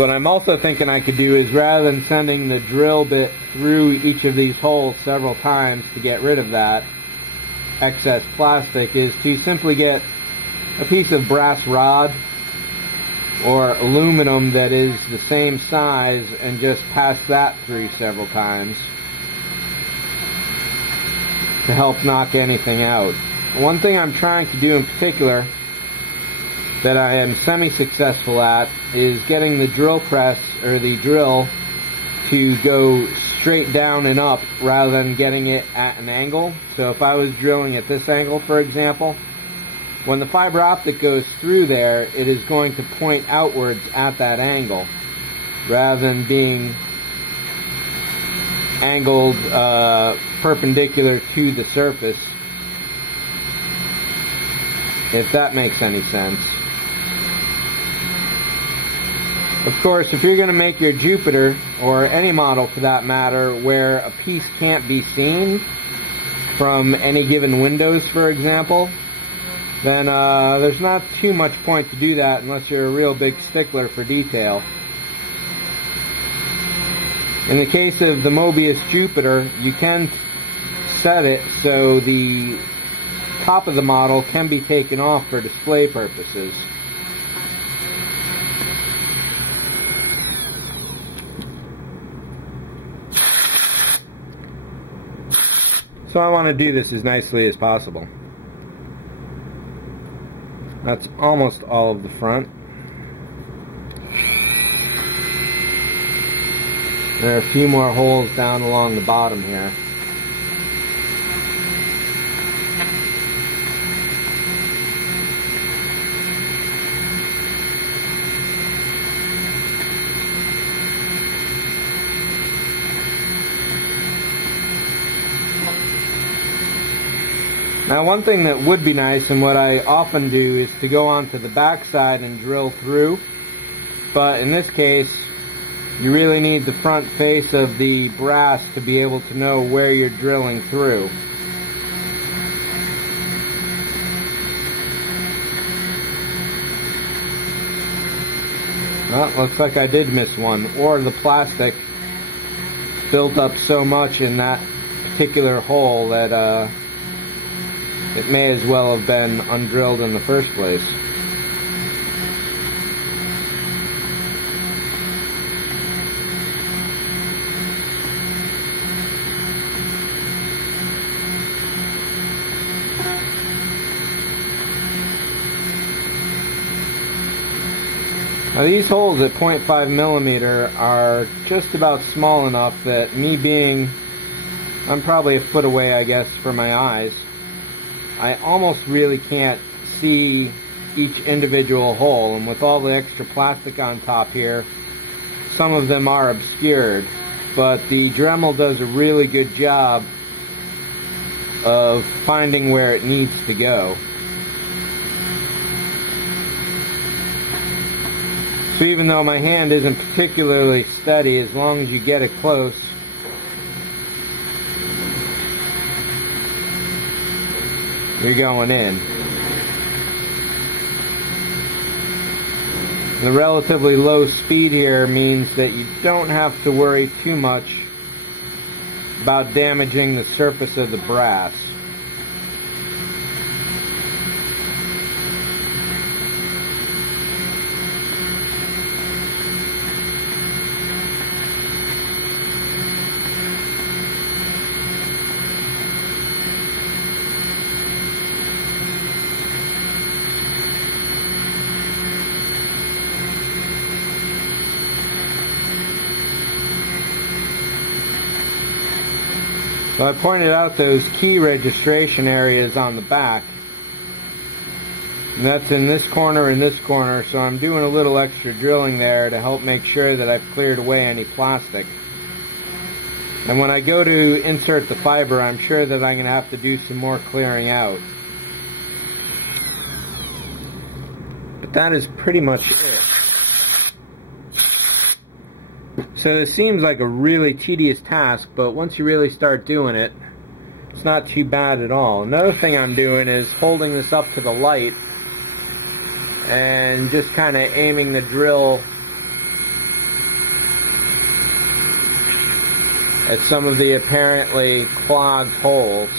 So what I'm also thinking I could do is, rather than sending the drill bit through each of these holes several times to get rid of that excess plastic, is to simply get a piece of brass rod or aluminum that is the same size and just pass that through several times to help knock anything out. One thing I'm trying to do in particular that I am semi-successful at is getting the drill press, or the drill, to go straight down and up rather than getting it at an angle. So if I was drilling at this angle, for example, when the fiber optic goes through there, it is going to point outwards at that angle rather than being angled perpendicular to the surface, if that makes any sense. Of course, if you're going to make your Jupiter, or any model for that matter, where a piece can't be seen from any given windows, for example, then there's not too much point to do that unless you're a real big stickler for detail. In the case of the Mobius Jupiter, you can set it so the top of the model can be taken off for display purposes. So I want to do this as nicely as possible. That's almost all of the front. There are a few more holes down along the bottom here. Now, one thing that would be nice, and what I often do, is to go onto the back side and drill through. But in this case, you really need the front face of the brass to be able to know where you're drilling through. Well, looks like I did miss one. Or the plastic built up so much in that particular hole that it may as well have been undrilled in the first place. Now, these holes at 0.5 millimeter are just about small enough that, me being, I'm probably a foot away, I guess, from my eyes, I almost really can't see each individual hole, and with all the extra plastic on top here, some of them are obscured, but the Dremel does a really good job of finding where it needs to go. So even though my hand isn't particularly steady, as long as you get it close, you're going in. The relatively low speed here means that you don't have to worry too much about damaging the surface of the brass. So I pointed out those key registration areas on the back, and that's in this corner and this corner, so I'm doing a little extra drilling there to help make sure that I've cleared away any plastic. And when I go to insert the fiber, I'm sure that I'm going to have to do some more clearing out. But that is pretty much it. So this seems like a really tedious task, but once you really start doing it, it's not too bad at all. Another thing I'm doing is holding this up to the light and just kind of aiming the drill at some of the apparently clogged holes.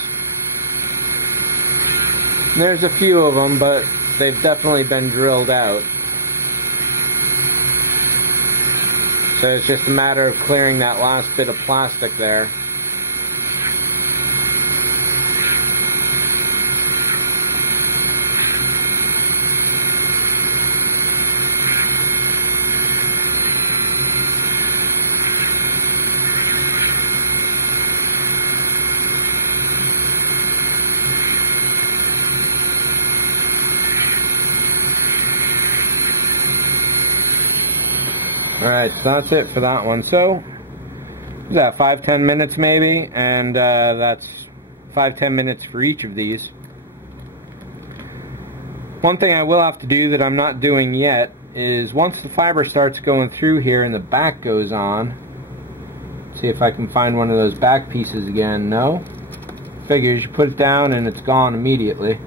And there's a few of them, but they've definitely been drilled out. So it's just a matter of clearing that last bit of plastic there. Alright, so that's it for that one. So, what's that, 5-10 minutes maybe? And that's 5-10 minutes for each of these. One thing I will have to do that I'm not doing yet is once the fiber starts going through here and the back goes on, see if I can find one of those back pieces again. No? Figures, you put it down and it's gone immediately.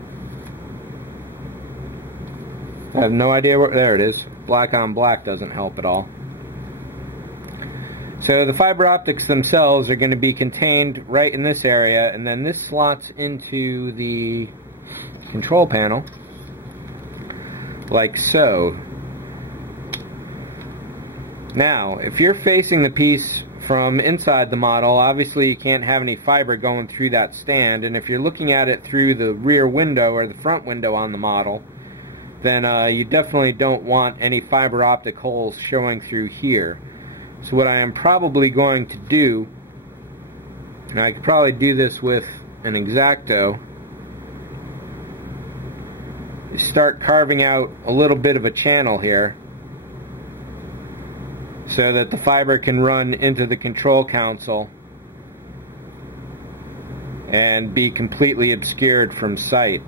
I have no idea where, there it is. Black on black doesn't help at all. So the fiber optics themselves are going to be contained right in this area, and then this slots into the control panel like so. Now, if you're facing the piece from inside the model, obviously you can't have any fiber going through that stand, and if you're looking at it through the rear window or the front window on the model, then you definitely don't want any fiber optic holes showing through here. So what I am probably going to do, and I could probably do this with an X-Acto, is start carving out a little bit of a channel here so that the fiber can run into the control console and be completely obscured from sight.